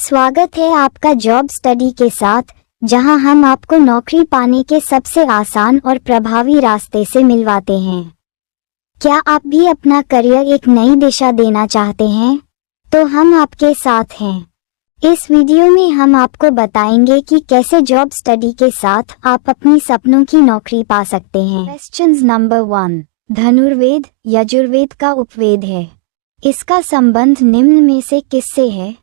स्वागत है आपका जॉब स्टडी के साथ, जहां हम आपको नौकरी पाने के सबसे आसान और प्रभावी रास्ते से मिलवाते हैं। क्या आप भी अपना करियर एक नई दिशा देना चाहते हैं? तो हम आपके साथ हैं। इस वीडियो में हम आपको बताएंगे कि कैसे जॉब स्टडी के साथ आप अपनी सपनों की नौकरी पा सकते हैं। Question number 1। धनुर्वेद यजुर्वेद का उपवेद है। इसका संबंध निम्न में से किससे है?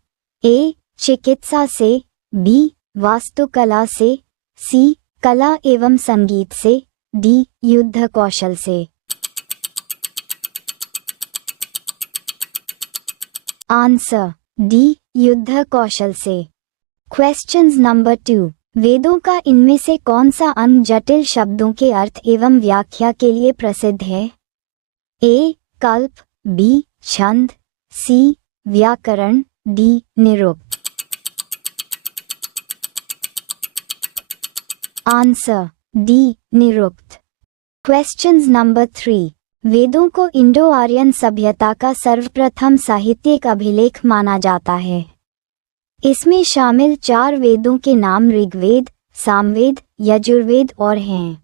ए. चिकित्सा से, बी. वास्तुकला से, सी. कला एवं संगीत से, डी. युद्ध कौशल से। Answer D. युद्ध कौशल से। Question number 2। वेदों का इनमें से कौन सा अंग जटिल शब्दों के अर्थ एवं व्याख्या के लिए प्रसिद्ध है? ए. कल्प, बी. छंद, सी. व्याकरण, डी. निरुक्त। Answer D. निरुक्त। Question number 3। वेदों को इंडो आर्यन सभ्यता का सर्वप्रथम साहित्यिक अभिलेख माना जाता है। इसमें शामिल 4 वेदों के नाम ऋग्वेद, सामवेद, यजुर्वेद और हैं।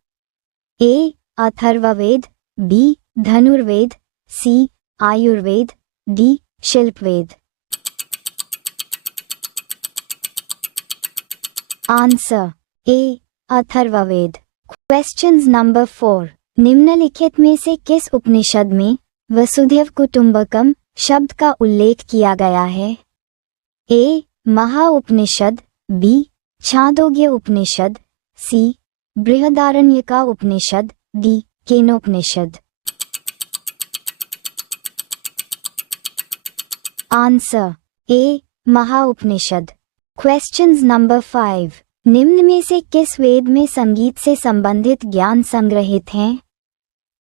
A. Atharvaveda, B. Dhanurveda, C. Ayurveda, D. Shilpaveda. Answer A. Atharvaveda. Question number 4। निम्नलिखित में से किस उपनिषद में वसुधैव कुटुंबकम शब्द का उल्लेख किया गया है? A. Maha Upanishad, B. Chandogya Upanishad, C. Brihadaranyaka Upanishad, D. Kenopanishad. Answer A. Maha Upanishad. Question number 5। निम्न में से किस वेद में संगीत से संबंधित ज्ञान संग्रहित हैं?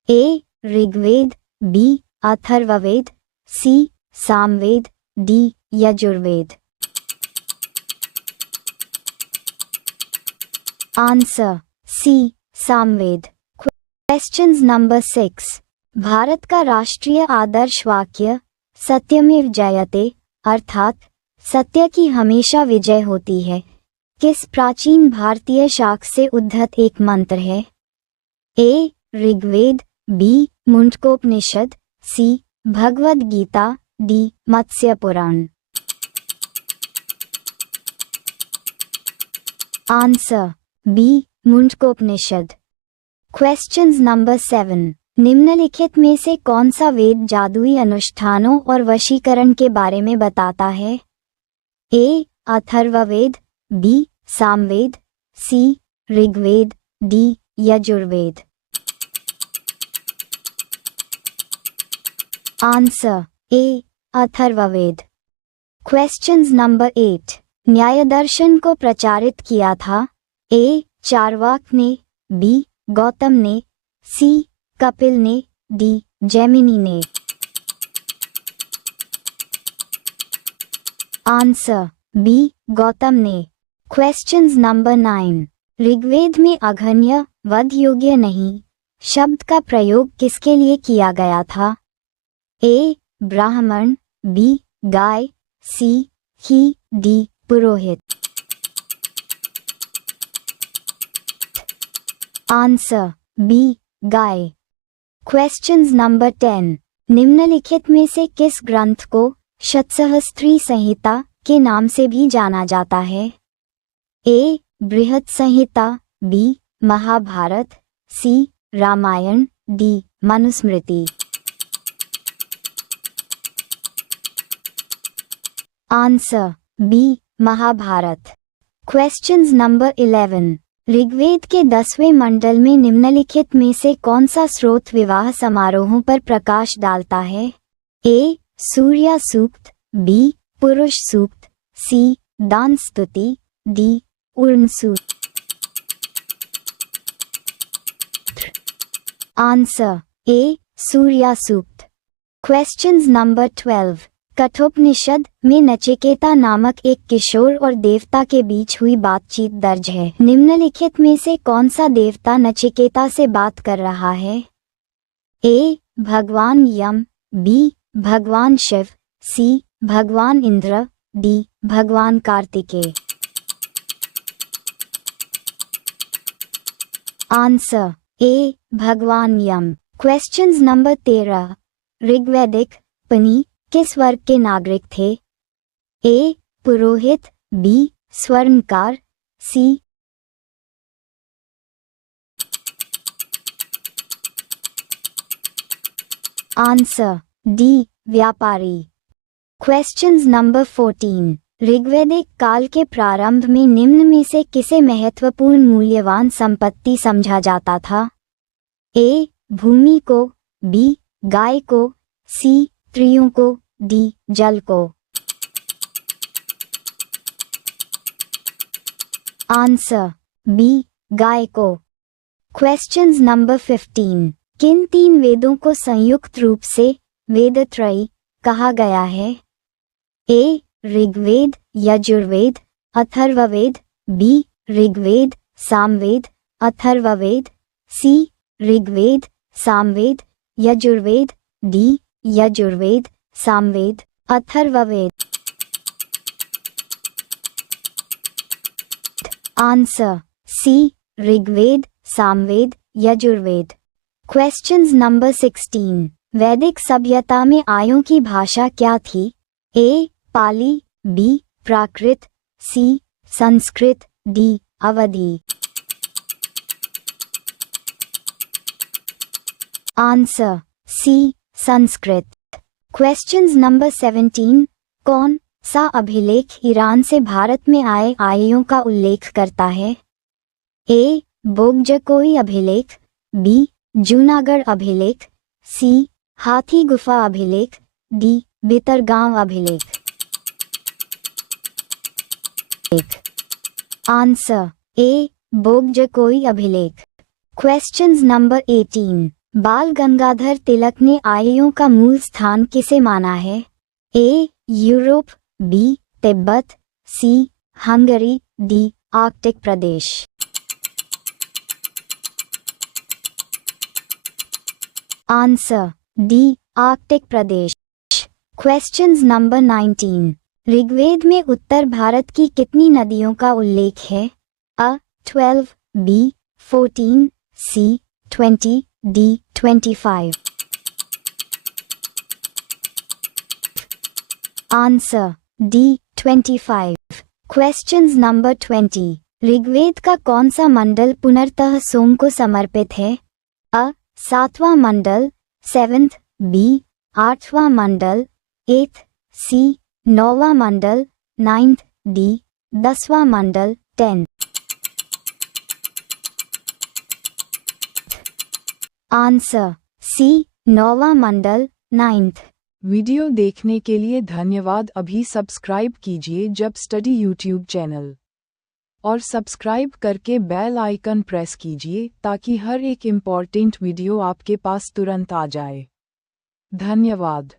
A. Rigveda, B. Atharvaveda, C. Samaveda, D. Yajurveda. Answer C. Samaveda. Question number 6। Bharat का राष्ट्रीय आदर्श वाक्य सत्यमेव जयते अर्थात सत्य की हमेशा विजय होती है किस प्राचीन भारतीय शाख से उद्धत एक मंत्र है? A. Rigveda, B. Mundakopanishad, C. Bhagavad Gita, D. Matsya Purana. Answer B. Mundakopanishad. Question number 7। निम्नलिखित में से कौन सा वेद जादुई अनुष्ठानों और वशीकरण के बारे में बताता है? A. Atharvaveda, B. Samaveda, C. Rigveda, D. Yajurveda. Answer A. Atharvaveda. Question number 8। न्यायदर्शन को प्रचारित किया था? ए. चार्वाक ने, बी. गौतम ने, सी. कपिल ने, डी. जैमिनी ने। Answer B. गौतम ने। Question number 9। ऋग्वेद में अघन्य, वध योग्य नहीं शब्द का प्रयोग किसके लिए किया गया था? ए. ब्राह्मण, बी. गाय, सी. ही, डी. पुरोहित। Answer B. गाय। Question number 10। निम्नलिखित में से किस ग्रंथ को शतसहस्त्री संहिता के नाम से भी जाना जाता है? A. Brihat Samhita, B. Mahabharata, C. Ramayana, D. Manusmriti. Answer B. Mahabharata. Question number 11। Rigveda के 10वें मंडल में निम्नलिखित में से कौन सा स्रोत विवाह समारोहों पर प्रकाश डालता है? A. Surya Sukta, B. Purusha Sukta, C. Dana Stuti, D. Urna Sukta. Answer A. Surya Sukta. Question number 12। Kathopanishad में नचिकेता नामक एक किशोर और देवता के बीच हुई बातचीत दर्ज है। निम्नलिखित में से कौन सा देवता नचिकेता से बात कर रहा है? ए. भगवान यम, बी. भगवान शिव, सी. भगवान इंद्र, डी भगवान कार्तिकेय। आंसर ए भगवान यम। Questions number 13। ऋग्वैदिक पनी किस वर्ग के नागरिक थे? ए पुरोहित, बी स्वर्णकार, सी आंसर डी व्यापारी। Questions number 14। ऋग्वैदिक काल के प्रारंभ में निम्न में से किसे महत्वपूर्ण मूल्यवान संपत्ति समझा जाता था? ए भूमि को, बी गाय को, सी स्त्रियों को, डी जल को। आंसर बी गाय को। Questions number 15। किन 3 वेदों को संयुक्त रूप से वेदत्रयी कहा गया है? A Rigveda, Yajurveda, Atharvaveda, B Rigveda, Samaveda, Atharvaveda, C Rigveda, Samaveda, Yajurveda, D Yajurveda, Samaveda, Atharvaveda. Answer C Rigveda, Samaveda, Yajurveda. Questions number 16। वैदिक सभ्यता में आर्यों की भाषा क्या थी? A Pali, B Prakrit, C Sanskrit, D Awadhi. Answer C Sanskrit. Questions number 17। कौन सा अभिलेख ईरान से भारत में आए आर्यों का उल्लेख करता है? ए बोगजकोई अभिलेख, बी जूनागढ़ अभिलेख, सी हाथी गुफा अभिलेख, डी बितरगांव अभिलेख। आंसर ए बोगजकोई अभिलेख। Questions number 18। बाल गंगाधर तिलक ने आर्यों का मूल स्थान किसे माना है? A Europe, B Tibet, C Hungary, D Arctic प्रदेश। आंसर डी आर्कटिक प्रदेश। Questions number 19। ऋग्वेद में उत्तर भारत की कितनी नदियों का उल्लेख है? अ 12, B 14, C 20, D 25। Answer D 25। Questions number 20। Rigveda का कौन सा मंडल पुनर्तः सोम को समर्पित है? अ 7वां मंडल, 7th, बी 8वां मंडल, 8th, सी 9वां मंडल, 9th, डी 10वां मंडल, 10th। आंसर सी 9वां मंडल, 9th। वीडियो देखने के लिए धन्यवाद। अभी सब्सक्राइब कीजिए जब स्टडी यूट्यूब चैनल और सब्सक्राइब करके बेल आइकन प्रेस कीजिए ताकि हर एक इम्पॉर्टेंट वीडियो आपके पास तुरंत आ जाए। धन्यवाद।